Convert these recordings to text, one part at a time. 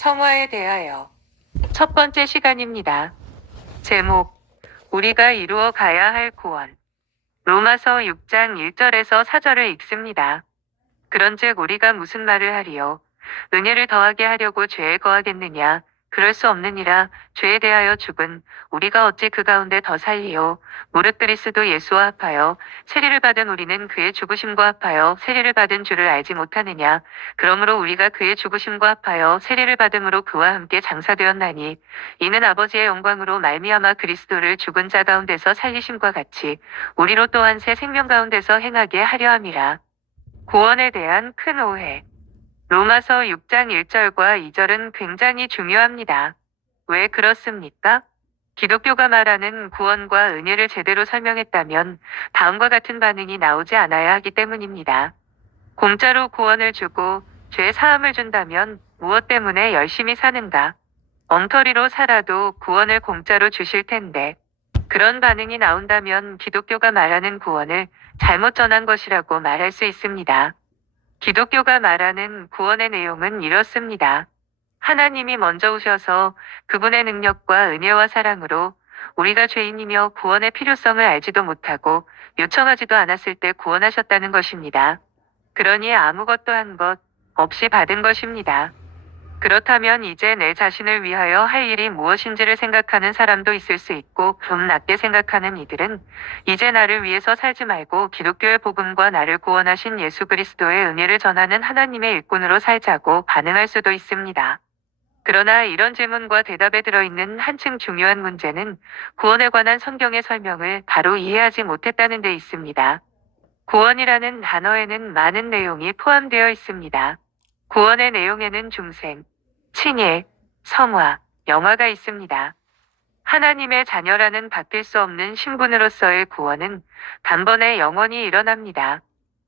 성화에 대하여 첫 번째 시간입니다. 제목, 우리가 이루어 가야 할 구원. 로마서 6장 1절에서 4절을 읽습니다. 그런즉 우리가 무슨 말을 하리요? 은혜를 더하게 하려고 죄에 거하겠느냐? 그럴 수 없느니라. 죄에 대하여 죽은 우리가 어찌 그 가운데 더 살리요? 무릇 그리스도 예수와 합하여 세리를 받은 우리는 그의 죽으심과 합하여 세리를 받은 줄을 알지 못하느냐? 그러므로 우리가 그의 죽으심과 합하여 세리를 받음으로 그와 함께 장사되었나니 이는 아버지의 영광으로 말미암아 그리스도를 죽은 자 가운데서 살리심과 같이 우리로 또한 새 생명 가운데서 행하게 하려 함이라. 구원에 대한 큰 오해. 로마서 6장 1절과 2절은 굉장히 중요합니다. 왜 그렇습니까? 기독교가 말하는 구원과 은혜를 제대로 설명했다면 다음과 같은 반응이 나오지 않아야 하기 때문입니다. 공짜로 구원을 주고 죄 사함을 준다면 무엇 때문에 열심히 사는가? 엉터리로 살아도 구원을 공짜로 주실 텐데. 그런 반응이 나온다면 기독교가 말하는 구원을 잘못 전한 것이라고 말할 수 있습니다. 기독교가 말하는 구원의 내용은 이렇습니다. 하나님이 먼저 오셔서 그분의 능력과 은혜와 사랑으로 우리가 죄인이며 구원의 필요성을 알지도 못하고 요청하지도 않았을 때 구원하셨다는 것입니다. 그러니 아무것도 한 것 없이 받은 것입니다. 그렇다면 이제 내 자신을 위하여 할 일이 무엇인지를 생각하는 사람도 있을 수 있고 좀 낮게 생각하는 이들은 이제 나를 위해서 살지 말고 기독교의 복음과 나를 구원하신 예수 그리스도의 은혜를 전하는 하나님의 일꾼으로 살자고 반응할 수도 있습니다. 그러나 이런 질문과 대답에 들어있는 한층 중요한 문제는 구원에 관한 성경의 설명을 바로 이해하지 못했다는 데 있습니다. 구원이라는 단어에는 많은 내용이 포함되어 있습니다. 구원의 내용에는 중생, 칭의, 성화, 영화가 있습니다. 하나님의 자녀라는 바뀔 수 없는 신분으로서의 구원은 단번에 영원히 일어납니다.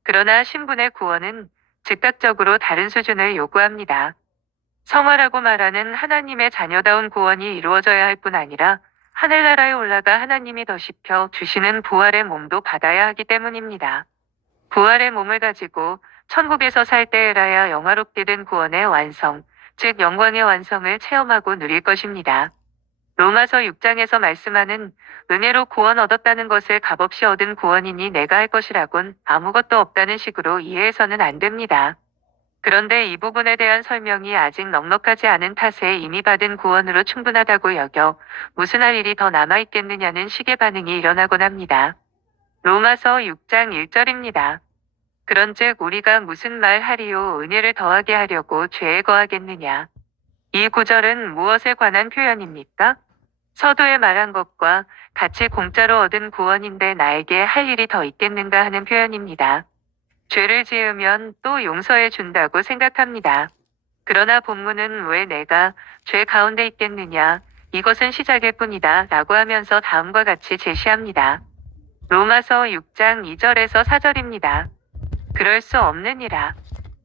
그러나 신분의 구원은 즉각적으로 다른 수준을 요구합니다. 성화라고 말하는 하나님의 자녀다운 구원이 이루어져야 할 뿐 아니라 하늘나라에 올라가 하나님이 더 씹혀 주시는 부활의 몸도 받아야 하기 때문입니다. 부활의 몸을 가지고 천국에서 살 때에라야 영화롭게 된 구원의 완성, 즉 영광의 완성을 체험하고 누릴 것입니다. 로마서 6장에서 말씀하는 은혜로 구원 얻었다는 것을 값없이 얻은 구원이니 내가 할 것이라곤 아무것도 없다는 식으로 이해해서는 안 됩니다. 그런데 이 부분에 대한 설명이 아직 넉넉하지 않은 탓에 이미 받은 구원으로 충분하다고 여겨 무슨 할 일이 더 남아있겠느냐는 식의 반응이 일어나곤 합니다. 로마서 6장 1절입니다. 그런즉 우리가 무슨 말 하리요? 은혜를 더하게 하려고 죄에 거하겠느냐? 이 구절은 무엇에 관한 표현입니까? 서두에 말한 것과 같이 공짜로 얻은 구원인데 나에게 할 일이 더 있겠는가 하는 표현입니다. 죄를 지으면 또 용서해 준다고 생각합니다. 그러나 본문은 왜 내가 죄 가운데 있겠느냐? 이것은 시작일 뿐이다 라고 하면서 다음과 같이 제시합니다. 로마서 6장 2절에서 4절입니다. 그럴 수 없느니라.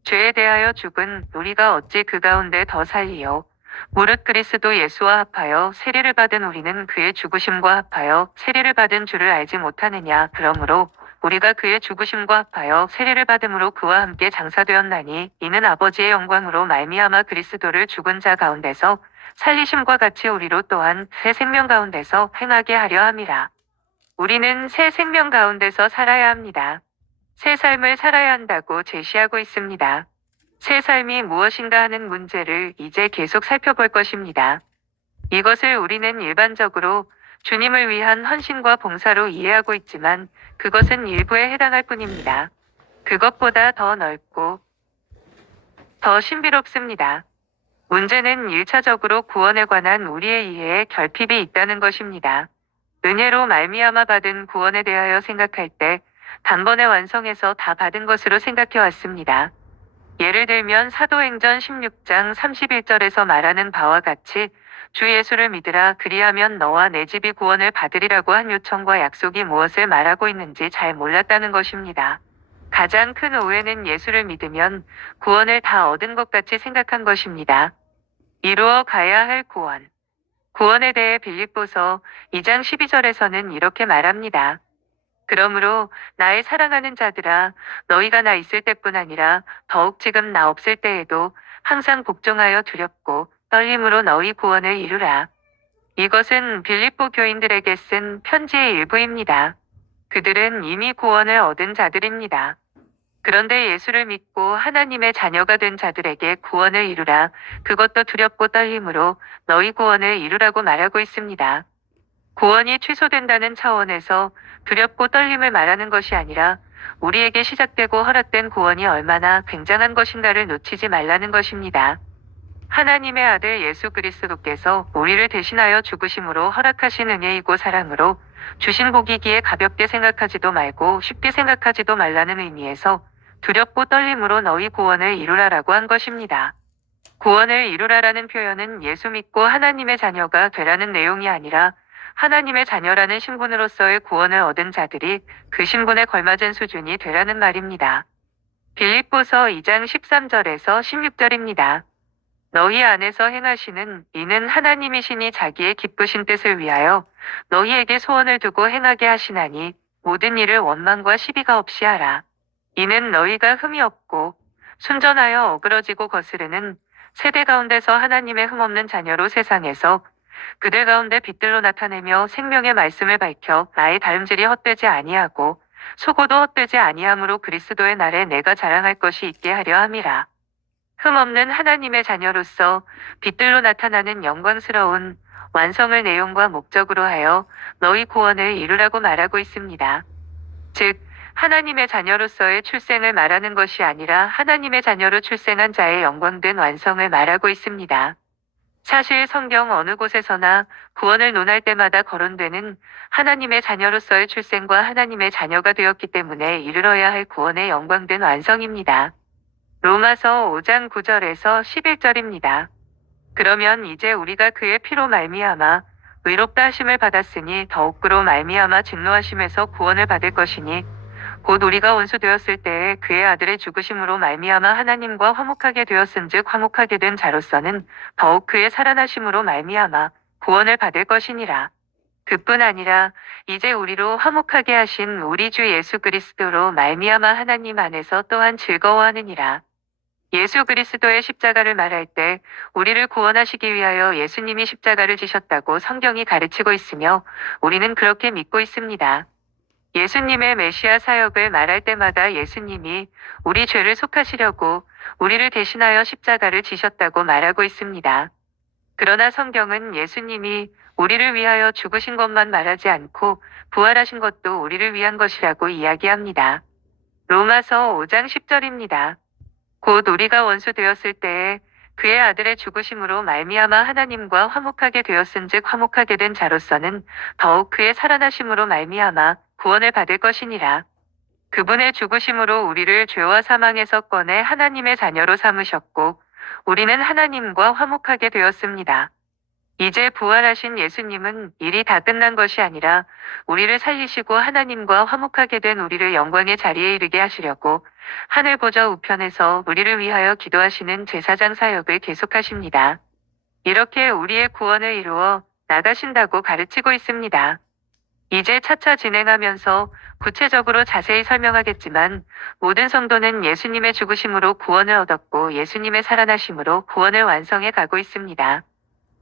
죄에 대하여 죽은 우리가 어찌 그 가운데 더 살리요? 무릇 그리스도 예수와 합하여 세리를 받은 우리는 그의 죽으심과 합하여 세리를 받은 줄을 알지 못하느냐? 그러므로 우리가 그의 죽으심과 합하여 세리를 받음으로 그와 함께 장사되었나니 이는 아버지의 영광으로 말미암아 그리스도를 죽은 자 가운데서 살리심과 같이 우리로 또한 새 생명 가운데서 행하게 하려 함이라. 우리는 새 생명 가운데서 살아야 합니다. 새 삶을 살아야 한다고 제시하고 있습니다. 새 삶이 무엇인가 하는 문제를 이제 계속 살펴볼 것입니다. 이것을 우리는 일반적으로 주님을 위한 헌신과 봉사로 이해하고 있지만 그것은 일부에 해당할 뿐입니다. 그것보다 더 넓고 더 신비롭습니다. 문제는 1차적으로 구원에 관한 우리의 이해에 결핍이 있다는 것입니다. 은혜로 말미암아 받은 구원에 대하여 생각할 때 단번에 완성해서 다 받은 것으로 생각해 왔습니다. 예를 들면 사도행전 16장 31절에서 말하는 바와 같이 주 예수를 믿으라 그리하면 너와 내 집이 구원을 받으리라고 한 요청과 약속이 무엇을 말하고 있는지 잘 몰랐다는 것입니다. 가장 큰 오해는 예수를 믿으면 구원을 다 얻은 것 같이 생각한 것입니다. 이루어 가야 할 구원. 구원에 대해 빌립보서 2장 12절에서는 이렇게 말합니다. 그러므로 나의 사랑하는 자들아 너희가 나 있을 때뿐 아니라 더욱 지금 나 없을 때에도 항상 복종하여 두렵고 떨림으로 너희 구원을 이루라. 이것은 빌립보 교인들에게 쓴 편지의 일부입니다. 그들은 이미 구원을 얻은 자들입니다. 그런데 예수를 믿고 하나님의 자녀가 된 자들에게 구원을 이루라. 그것도 두렵고 떨림으로 너희 구원을 이루라고 말하고 있습니다. 구원이 취소된다는 차원에서 두렵고 떨림을 말하는 것이 아니라 우리에게 시작되고 허락된 구원이 얼마나 굉장한 것인가를 놓치지 말라는 것입니다. 하나님의 아들 예수 그리스도께서 우리를 대신하여 죽으심으로 허락하신 은혜이고 사랑으로 주신 복이기에 가볍게 생각하지도 말고 쉽게 생각하지도 말라는 의미에서 두렵고 떨림으로 너희 구원을 이루라라고 한 것입니다. 구원을 이루라라는 표현은 예수 믿고 하나님의 자녀가 되라는 내용이 아니라 하나님의 자녀라는 신분으로서의 구원을 얻은 자들이 그 신분에 걸맞은 수준이 되라는 말입니다. 빌립보서 2장 13절에서 16절입니다. 너희 안에서 행하시는 이는 하나님이시니 자기의 기쁘신 뜻을 위하여 너희에게 소원을 두고 행하게 하시나니 모든 일을 원망과 시비가 없이 하라. 이는 너희가 흠이 없고 순전하여 어그러지고 거스르는 세대 가운데서 하나님의 흠없는 자녀로 세상에서 그들 가운데 빛들로 나타내며 생명의 말씀을 밝혀 나의 다름질이 헛되지 아니하고 속어도 헛되지 아니함으로 그리스도의 날에 내가 자랑할 것이 있게 하려 함이라. 흠없는 하나님의 자녀로서 빛들로 나타나는 영광스러운 완성을 내용과 목적으로 하여 너희 구원을 이루라고 말하고 있습니다. 즉 하나님의 자녀로서의 출생을 말하는 것이 아니라 하나님의 자녀로 출생한 자의 영광된 완성을 말하고 있습니다. 사실 성경 어느 곳에서나 구원을 논할 때마다 거론되는 하나님의 자녀로서의 출생과 하나님의 자녀가 되었기 때문에 이르러야 할 구원의 영광된 완성입니다. 로마서 5장 9절에서 11절입니다. 그러면 이제 우리가 그의 피로 말미암아 의롭다 하심을 받았으니 더욱 그로 말미암아 진노하심에서 구원을 받을 것이니 곧 우리가 원수 되었을 때에 그의 아들의 죽으심으로 말미암아 하나님과 화목하게 되었은즉 화목하게 된 자로서는 더욱 그의 살아나심으로 말미암아 구원을 받을 것이니라. 그뿐 아니라 이제 우리로 화목하게 하신 우리 주 예수 그리스도로 말미암아 하나님 안에서 또한 즐거워하느니라. 예수 그리스도의 십자가를 말할 때 우리를 구원하시기 위하여 예수님이 십자가를 지셨다고 성경이 가르치고 있으며 우리는 그렇게 믿고 있습니다. 예수님의 메시아 사역을 말할 때마다 예수님이 우리 죄를 속하시려고 우리를 대신하여 십자가를 지셨다고 말하고 있습니다. 그러나 성경은 예수님이 우리를 위하여 죽으신 것만 말하지 않고 부활하신 것도 우리를 위한 것이라고 이야기합니다. 로마서 5장 10절입니다. 곧 우리가 원수 되었을 때에 그의 아들의 죽으심으로 말미암아 하나님과 화목하게 되었은즉 화목하게 된 자로서는 더욱 그의 살아나심으로 말미암아 구원을 받을 것이니라. 그분의 죽으심으로 우리를 죄와 사망에서 꺼내 하나님의 자녀로 삼으셨고 우리는 하나님과 화목하게 되었습니다. 이제 부활하신 예수님은 일이 다 끝난 것이 아니라 우리를 살리시고 하나님과 화목하게 된 우리를 영광의 자리에 이르게 하시려고 하늘 보좌 우편에서 우리를 위하여 기도하시는 제사장 사역을 계속하십니다. 이렇게 우리의 구원을 이루어 나가신다고 가르치고 있습니다. 이제 차차 진행하면서 구체적으로 자세히 설명하겠지만 모든 성도는 예수님의 죽으심으로 구원을 얻었고 예수님의 살아나심으로 구원을 완성해 가고 있습니다.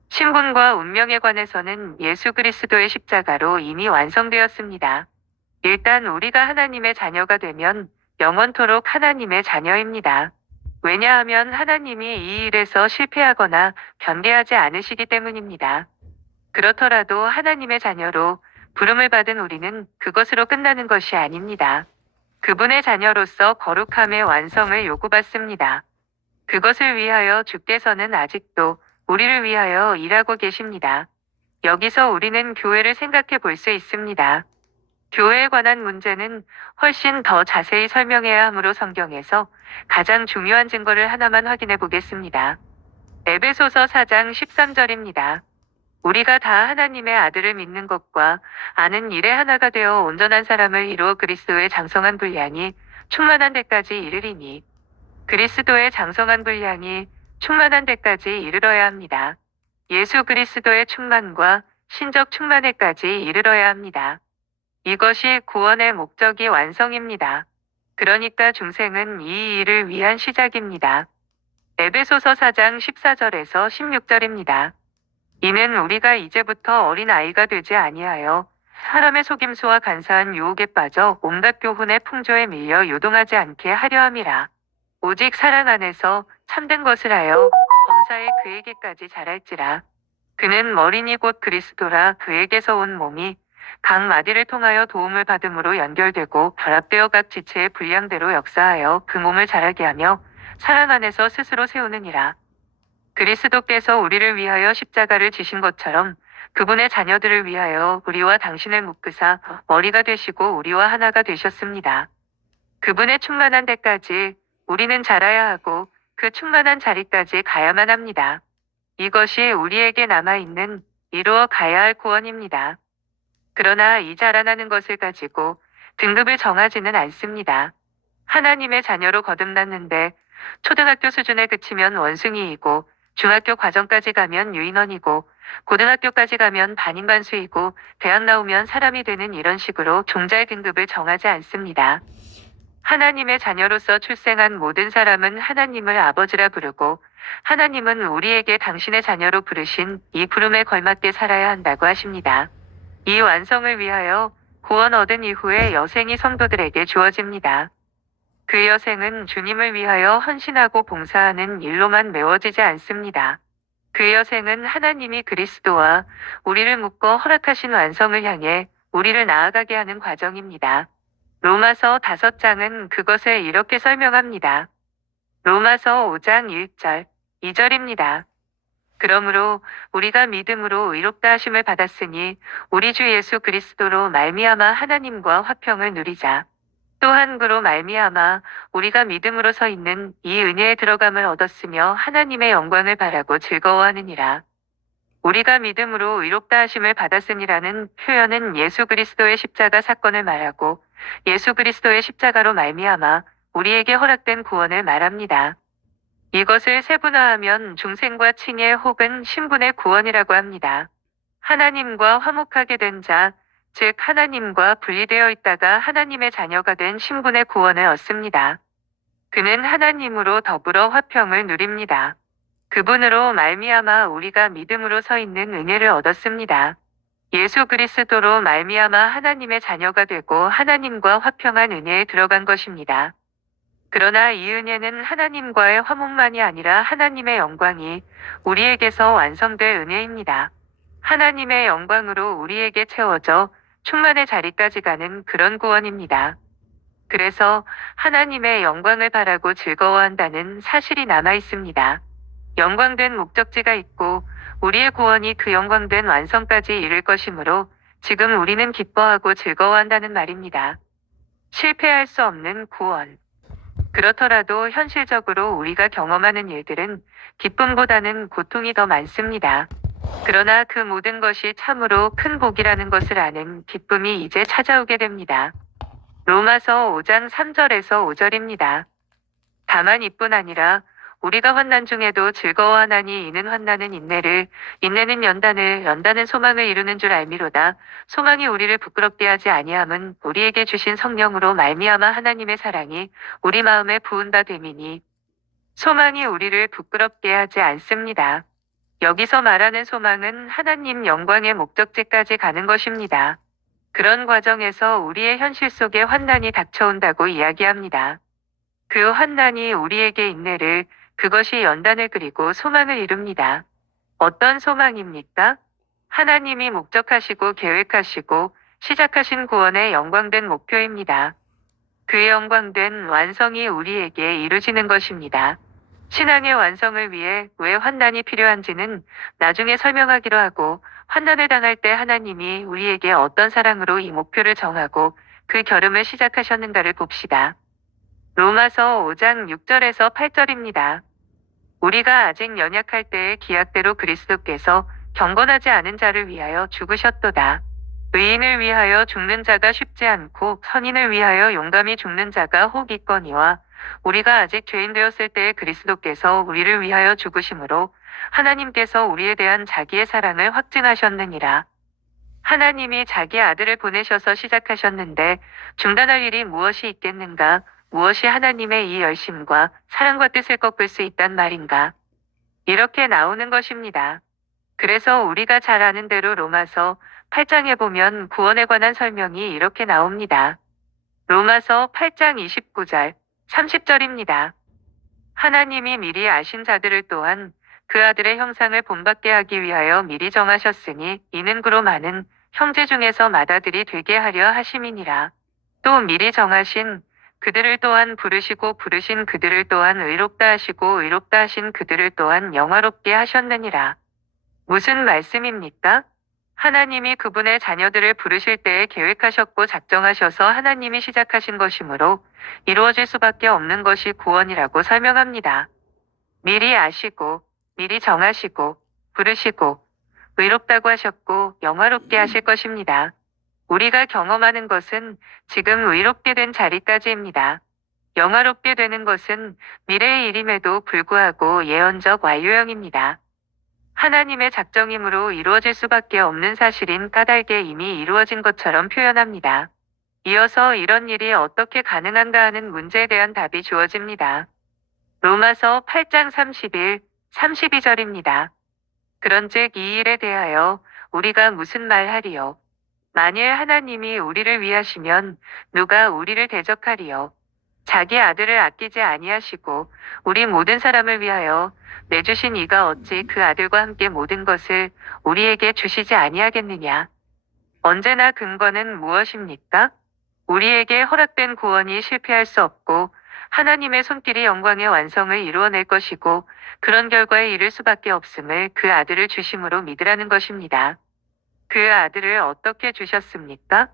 신분과 운명에 관해서는 예수 그리스도의 십자가로 이미 완성되었습니다. 일단 우리가 하나님의 자녀가 되면 영원토록 하나님의 자녀입니다. 왜냐하면 하나님이 이 일에서 실패하거나 변개하지 않으시기 때문입니다. 그렇더라도 하나님의 자녀로 부름을 받은 우리는 그것으로 끝나는 것이 아닙니다. 그분의 자녀로서 거룩함의 완성을 요구받습니다. 그것을 위하여 주께서는 아직도 우리를 위하여 일하고 계십니다. 여기서 우리는 교회를 생각해 볼 수 있습니다. 교회에 관한 문제는 훨씬 더 자세히 설명해야 하므로 성경에서 가장 중요한 증거를 하나만 확인해 보겠습니다. 에베소서 4장 13절입니다. 우리가 다 하나님의 아들을 믿는 것과 아는 일에 하나가 되어 온전한 사람을 이루어 그리스도의 장성한 분량이 충만한 데까지 이르리니 그리스도의 장성한 분량이 충만한 데까지 이르러야 합니다. 예수 그리스도의 충만과 신적 충만에까지 이르러야 합니다. 이것이 구원의 목적이 완성입니다. 그러니까 중생은 이 일을 위한 시작입니다. 에베소서 4장 14절에서 16절입니다. 이는 우리가 이제부터 어린 아이가 되지 아니하여 사람의 속임수와 간사한 유혹에 빠져 온갖 교훈의 풍조에 밀려 요동하지 않게 하려 함이라. 오직 사랑 안에서 참된 것을 하여 범사에 그에게까지 자랄지라. 그는 머리니 곧 그리스도라. 그에게서 온 몸이 각 마디를 통하여 도움을 받음으로 연결되고 결합되어 각 지체의 분량대로 역사하여 그 몸을 자라게 하며 사랑 안에서 스스로 세우느니라. 그리스도께서 우리를 위하여 십자가를 지신 것처럼 그분의 자녀들을 위하여 우리와 당신을 묶으사 머리가 되시고 우리와 하나가 되셨습니다. 그분의 충만한 데까지 우리는 자라야 하고 그 충만한 자리까지 가야만 합니다. 이것이 우리에게 남아있는 이루어 가야 할 구원입니다. 그러나 이 자라나는 것을 가지고 등급을 정하지는 않습니다. 하나님의 자녀로 거듭났는데 초등학교 수준에 그치면 원숭이이고 중학교 과정까지 가면 유인원이고 고등학교까지 가면 반인반수이고 대학 나오면 사람이 되는 이런 식으로 종자의 등급을 정하지 않습니다. 하나님의 자녀로서 출생한 모든 사람은 하나님을 아버지라 부르고 하나님은 우리에게 당신의 자녀로 부르신 이 부름에 걸맞게 살아야 한다고 하십니다. 이 완성을 위하여 구원 얻은 이후에 여생이 성도들에게 주어집니다. 그 여생은 주님을 위하여 헌신하고 봉사하는 일로만 메워지지 않습니다. 그 여생은 하나님이 그리스도와 우리를 묶어 허락하신 완성을 향해 우리를 나아가게 하는 과정입니다. 로마서 5장은 그것을 이렇게 설명합니다. 로마서 5장 1절, 2절입니다. 그러므로 우리가 믿음으로 의롭다 하심을 받았으니 우리 주 예수 그리스도로 말미암아 하나님과 화평을 누리자. 또한 그로 말미암아 우리가 믿음으로 서 있는 이 은혜에 들어감을 얻었으며 하나님의 영광을 바라고 즐거워하느니라. 우리가 믿음으로 의롭다 하심을 받았으니라는 표현은 예수 그리스도의 십자가 사건을 말하고 예수 그리스도의 십자가로 말미암아 우리에게 허락된 구원을 말합니다. 이것을 세분화하면 중생과 칭의 혹은 신분의 구원이라고 합니다. 하나님과 화목하게 된 자, 즉 하나님과 분리되어 있다가 하나님의 자녀가 된 신분의 구원을 얻습니다. 그는 하나님으로 더불어 화평을 누립니다. 그분으로 말미암아 우리가 믿음으로 서 있는 은혜를 얻었습니다. 예수 그리스도로 말미암아 하나님의 자녀가 되고 하나님과 화평한 은혜에 들어간 것입니다. 그러나 이 은혜는 하나님과의 화목만이 아니라 하나님의 영광이 우리에게서 완성될 은혜입니다. 하나님의 영광으로 우리에게 채워져 충만의 자리까지 가는 그런 구원입니다. 그래서 하나님의 영광을 바라고 즐거워한다는 사실이 남아 있습니다. 영광된 목적지가 있고 우리의 구원이 그 영광된 완성까지 이를 것이므로 지금 우리는 기뻐하고 즐거워한다는 말입니다. 실패할 수 없는 구원. 그렇더라도 현실적으로 우리가 경험하는 일들은 기쁨보다는 고통이 더 많습니다. 그러나 그 모든 것이 참으로 큰 복이라는 것을 아는 기쁨이 이제 찾아오게 됩니다. 로마서 5장 3절에서 5절입니다. 다만 이뿐 아니라 우리가 환난 중에도 즐거워하나니 이는 환난은 인내를, 인내는 연단을, 연단은 소망을 이루는 줄 알미로다. 소망이 우리를 부끄럽게 하지 아니함은 우리에게 주신 성령으로 말미암아 하나님의 사랑이 우리 마음에 부은 바 됨이니 소망이 우리를 부끄럽게 하지 않습니다. 여기서 말하는 소망은 하나님 영광의 목적지까지 가는 것입니다. 그런 과정에서 우리의 현실 속에 환난이 닥쳐온다고 이야기합니다. 그 환난이 우리에게 인내를, 그것이 연단을 그리고 소망을 이룹니다. 어떤 소망입니까? 하나님이 목적하시고 계획하시고 시작하신 구원의 영광된 목표입니다. 그 영광된 완성이 우리에게 이루어지는 것입니다. 신앙의 완성을 위해 왜 환난이 필요한지는 나중에 설명하기로 하고 환난을 당할 때 하나님이 우리에게 어떤 사랑으로 이 목표를 정하고 그 결음을 시작하셨는가를 봅시다. 로마서 5장 6절에서 8절입니다. 우리가 아직 연약할 때의 기약대로 그리스도께서 경건하지 않은 자를 위하여 죽으셨도다. 의인을 위하여 죽는 자가 쉽지 않고 선인을 위하여 용감히 죽는 자가 혹 있거니와 우리가 아직 죄인 되었을 때에 그리스도께서 우리를 위하여 죽으심으로 하나님께서 우리에 대한 자기의 사랑을 확증하셨느니라. 하나님이 자기 아들을 보내셔서 시작하셨는데 중단할 일이 무엇이 있겠는가? 무엇이 하나님의 이 열심과 사랑과 뜻을 꺾을 수 있단 말인가? 이렇게 나오는 것입니다. 그래서 우리가 잘 아는 대로 로마서 8장에 보면 구원에 관한 설명이 이렇게 나옵니다. 로마서 8장 29절, 30절입니다. 하나님이 미리 아신 자들을 또한 그 아들의 형상을 본받게 하기 위하여 미리 정하셨으니 이는 그로 많은 형제 중에서 맏아들이 되게 하려 하심이니라. 또 미리 정하신 그들을 또한 부르시고 부르신 그들을 또한 의롭다 하시고 의롭다 하신 그들을 또한 영화롭게 하셨느니라. 무슨 말씀입니까? 하나님이 그분의 자녀들을 부르실 때에 계획하셨고 작정하셔서 하나님이 시작하신 것이므로 이루어질 수밖에 없는 것이 구원이라고 설명합니다. 미리 아시고, 미리 정하시고, 부르시고, 의롭다고 하셨고, 영화롭게 하실 것입니다. 우리가 경험하는 것은 지금 의롭게 된 자리까지입니다. 영화롭게 되는 것은 미래의 일임에도 불구하고 예언적 완료형입니다. 하나님의 작정이므로 이루어질 수밖에 없는 사실인 까닭에 이미 이루어진 것처럼 표현합니다. 이어서 이런 일이 어떻게 가능한가 하는 문제에 대한 답이 주어집니다. 로마서 8장 31, 32절입니다. 그런즉 이 일에 대하여 우리가 무슨 말하리요? 만일 하나님이 우리를 위하시면 누가 우리를 대적하리요? 자기 아들을 아끼지 아니하시고 우리 모든 사람을 위하여 내주신 이가 어찌 그 아들과 함께 모든 것을 우리에게 주시지 아니하겠느냐? 언제나 근거는 무엇입니까? 우리에게 허락된 구원이 실패할 수 없고 하나님의 손길이 영광의 완성을 이루어낼 것이고 그런 결과에 이를 수밖에 없음을 그 아들을 주심으로 믿으라는 것입니다. 그 아들을 어떻게 주셨습니까?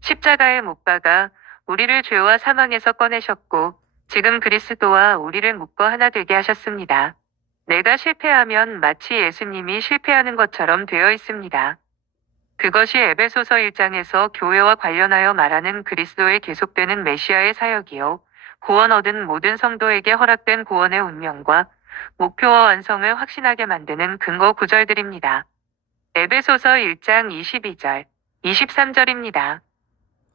십자가에 못 박아 우리를 죄와 사망에서 꺼내셨고 지금 그리스도와 우리를 묶어 하나 되게 하셨습니다. 내가 실패하면 마치 예수님이 실패하는 것처럼 되어 있습니다. 그것이 에베소서 1장에서 교회와 관련하여 말하는 그리스도의 계속되는 메시아의 사역이요. 구원 얻은 모든 성도에게 허락된 구원의 운명과 목표와 완성을 확신하게 만드는 근거 구절들입니다. 에베소서 1장 22절, 23절입니다.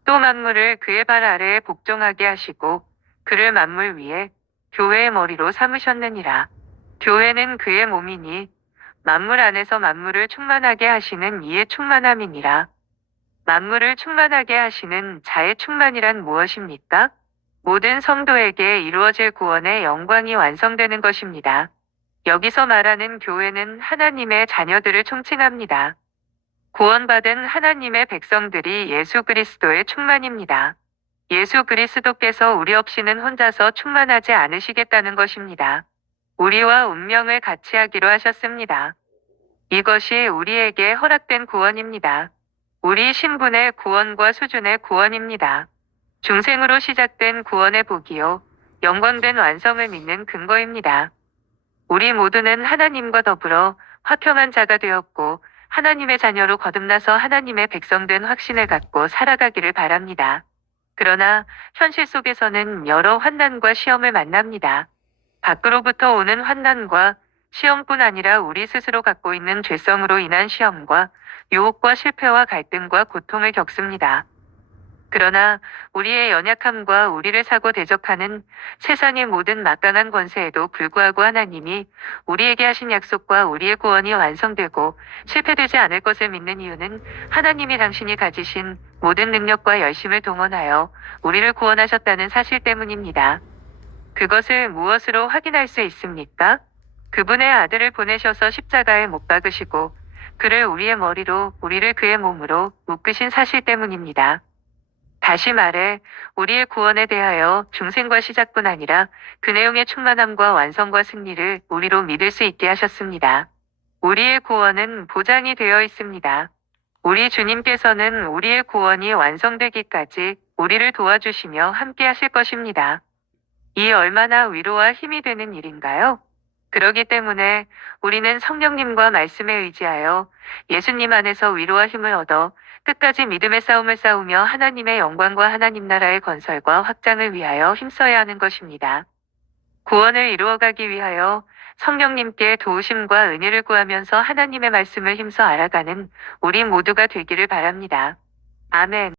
또 만물을 그의 발 아래에 복종하게 하시고 그를 만물 위에 교회의 머리로 삼으셨느니라. 교회는 그의 몸이니 만물 안에서 만물을 충만하게 하시는 이의 충만함이니라. 만물을 충만하게 하시는 자의 충만이란 무엇입니까? 모든 성도에게 이루어질 구원의 영광이 완성되는 것입니다. 여기서 말하는 교회는 하나님의 자녀들을 총칭합니다. 구원받은 하나님의 백성들이 예수 그리스도의 충만입니다. 예수 그리스도께서 우리 없이는 혼자서 충만하지 않으시겠다는 것입니다. 우리와 운명을 같이 하기로 하셨습니다. 이것이 우리에게 허락된 구원입니다. 우리 신분의 구원과 수준의 구원입니다. 중생으로 시작된 구원의 복이요, 영광된 완성을 믿는 근거입니다. 우리 모두는 하나님과 더불어 화평한 자가 되었고 하나님의 자녀로 거듭나서 하나님의 백성된 확신을 갖고 살아가기를 바랍니다. 그러나 현실 속에서는 여러 환난과 시험을 만납니다. 밖으로부터 오는 환난과 시험뿐 아니라 우리 스스로 갖고 있는 죄성으로 인한 시험과 유혹과 실패와 갈등과 고통을 겪습니다. 그러나 우리의 연약함과 우리를 사고 대적하는 세상의 모든 막강한 권세에도 불구하고 하나님이 우리에게 하신 약속과 우리의 구원이 완성되고 실패되지 않을 것을 믿는 이유는 하나님이 당신이 가지신 모든 능력과 열심을 동원하여 우리를 구원하셨다는 사실 때문입니다. 그것을 무엇으로 확인할 수 있습니까? 그분의 아들을 보내셔서 십자가에 못 박으시고 그를 우리의 머리로 우리를 그의 몸으로 묶으신 사실 때문입니다. 다시 말해 우리의 구원에 대하여 중생과 시작뿐 아니라 그 내용의 충만함과 완성과 승리를 우리로 믿을 수 있게 하셨습니다. 우리의 구원은 보장이 되어 있습니다. 우리 주님께서는 우리의 구원이 완성되기까지 우리를 도와주시며 함께 하실 것입니다. 이 얼마나 위로와 힘이 되는 일인가요? 그러기 때문에 우리는 성령님과 말씀에 의지하여 예수님 안에서 위로와 힘을 얻어 끝까지 믿음의 싸움을 싸우며 하나님의 영광과 하나님 나라의 건설과 확장을 위하여 힘써야 하는 것입니다. 구원을 이루어가기 위하여 성령님께 도우심과 은혜를 구하면서 하나님의 말씀을 힘써 알아가는 우리 모두가 되기를 바랍니다. 아멘.